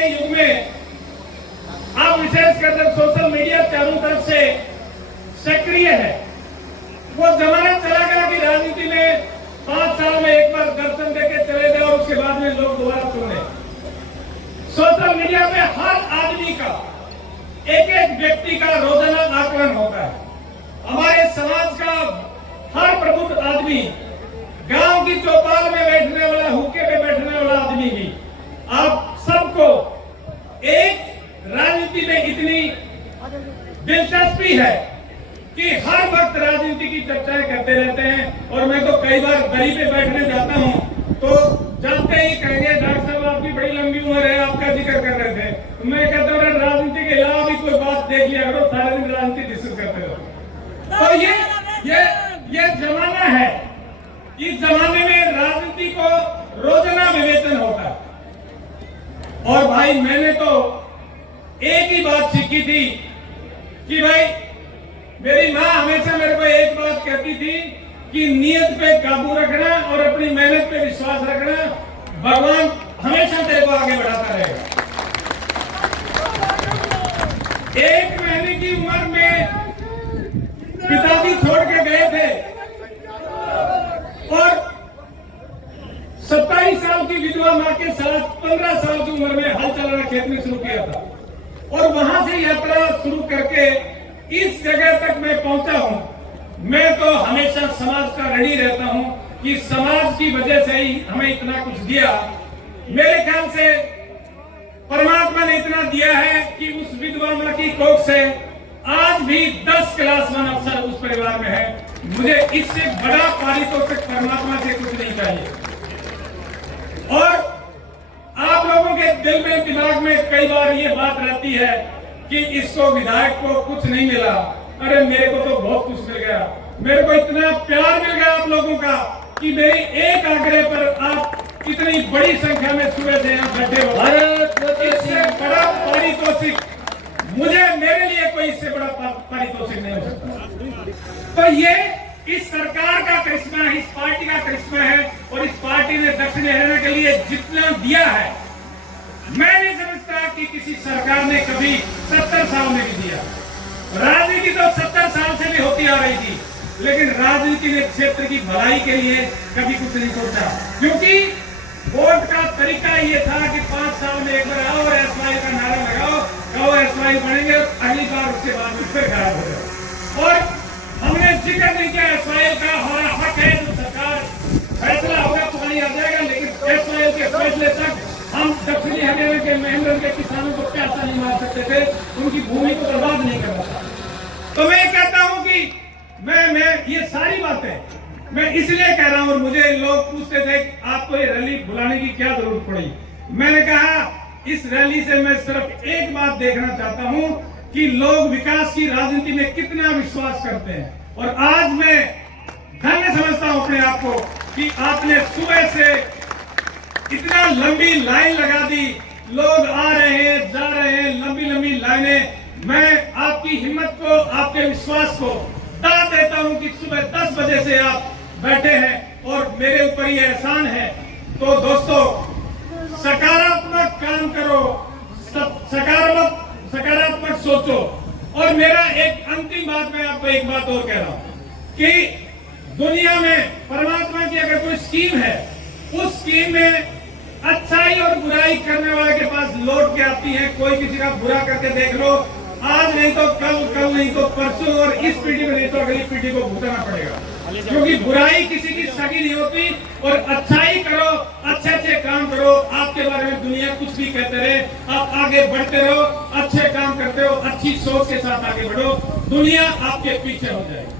के युग में आप विशेषकर जब सोशल मीडिया चारों तरफ से सक्रिय है, वो जमाना चला गया कि राजनीति में 5 साल में एक बार दर्शन देके चले गए और उसके बाद में लोग दोबारा चुने। सोशल मीडिया पे हर आदमी का, एक एक व्यक्ति का रोजाना आकलन होता है। हमारे समाज का हर प्रबुद्ध आदमी, गांव की चौपाल में बैठने वाला, हुक्के पे बैठने वाला आदमी भी, आप सबको एक राजनीति में इतनी दिलचस्पी है कि हर वक्त राजनीति की चर्चाएं करते रहते हैं। और मैं तो कई बार गली पे बैठने जाता हूं तो जाते ही कहेंगे डॉक्टर साहब आपकी बड़ी लंबी उम्र है, आपका जिक्र कर रहे थे। तो मैं कहता हूँ राजनीति के अलावा भी कोई बात देख लिया करो, सारे दिन राजनीति डिस्कस करते रहो। तो ये जमाना है, इस जमाने में राजनीति को रोजाना विवेचन होता है। और भाई मैंने तो एक ही बात सीखी थी कि भाई मेरी माँ हमेशा मेरे को एक बात कहती थी कि नियत पे काबू रखना और अपनी मेहनत पे विश्वास रखना, भगवान हमेशा तेरे को आगे बढ़ाता रहेगा। 1 महीने की उम्र में पिताजी छोड़ के गए थे और 27 साल की विधवा मां के साथ 15 साल की उम्र में हल चलाना खेत में शुरू किया था। और वहां से यात्रा शुरू करके इस जगह तक मैं पहुंचा हूं। मैं तो हमेशा समाज का ऋणी रहता हूं कि समाज की वजह से ही हमें इतना कुछ दिया। मेरे ख्याल से परमात्मा ने इतना दिया है कि उस विधवा मां की कोख से आज भी 10 क्लास 1 अफसर उस परिवार में है। मुझे इससे बड़ा पारितोषिक परमात्मा से कुछ नहीं चाहिए। और आप लोगों के दिल में, दिमाग में कई बार ये बात रहती है कि इसको, विधायक को कुछ नहीं मिला। अरे मेरे को तो बहुत कुछ मिल गया। मेरे को इतना प्यार मिल गया आप लोगों का कि मेरी एक आग्रह पर आप इतनी बड़ी संख्या में सुबह से यहाँ बैठे हो। इससे बड़ा पारितोषिक मुझे, मेरे लिए कोई इससे बड़ा पारितोषिक नहीं हो सकता। तो ये इस सरकार का करिश्मा, इस पार्टी का करिश्मा है। और इस पार्टी ने दक्षिण हरियाणा के लिए जितना दिया है, मैं नहीं समझता कि किसी सरकार ने कभी 70 साल में भी दिया। राजनीति तो 70 साल से भी होती आ रही थी, लेकिन राजनीति ने क्षेत्र की भलाई के लिए कभी कुछ नहीं सोचा। क्योंकि वोट का तरीका ये था कि 5 साल में एक बार आओ और एसवाई का नारा लगाओ, कहो एसवाई बनेंगे, अगली बार उसके बाद फिर खराब हो जाए। और हमने जिक्र नहीं किया एसवाई का, हमारा हक है, जो सरकार फैसला होगा तो वही आ जाएगा। लेकिन एसवाई के फैसले तक हम दक्षिणी हरियाणा के महेंद्र के किसानों को प्यासा नहीं मार सकते थे, उनकी भूमि को बर्बाद नहीं करना था। तो मैं कहता हूं कि मैं ये सारी बातें मैं इसलिए कह रहा हूं। और मुझे लोग पूछते थे आपको ये रैली बुलाने की क्या जरूरत पड़ी। मैंने कहा इस रैली से मैं सिर्फ एक बात देखना चाहता हूं कि लोग विकास की राजनीति में कितना विश्वास करते हैं। और आज मैं धन्य समझता हूं अपने आप को कि आपने सुबह से इतना लंबी लाइन लगा दी, लोग आ रहे हैं, जा रहे हैं, लंबी लंबी लाइनें। मैं आपकी हिम्मत को, आपके विश्वास को दाद देता हूं कि सुबह 10 बजे से आप बैठे हैं और मेरे ऊपर ये एहसान है। तो दोस्तों, सकारात्मक काम करो, सकारात्मक सोचो। और मेरा एक अंतिम बात, मैं आपको एक बात और कह रहा हूं कि दुनिया में परमात्मा की अगर कोई स्कीम है, उस स्कीम में अच्छाई और बुराई करने वाले के पास लौट के आती है। कोई किसी का बुरा करके देख लो, आज नहीं तो कल, कल नहीं तो परसों, और इस पीढ़ी में नहीं तो अगली पीढ़ी को भुगतना पड़ेगा। क्योंकि बुराई किसी की सगी नहीं होती। और अच्छाई करो, अच्छे अच्छे काम करो। आपके बारे में दुनिया कुछ भी कहते रहे, आप आगे बढ़ते रहो, अच्छे काम करते हो, अच्छी सोच के साथ आगे बढ़ो, दुनिया आपके पीछे हो जाएगी।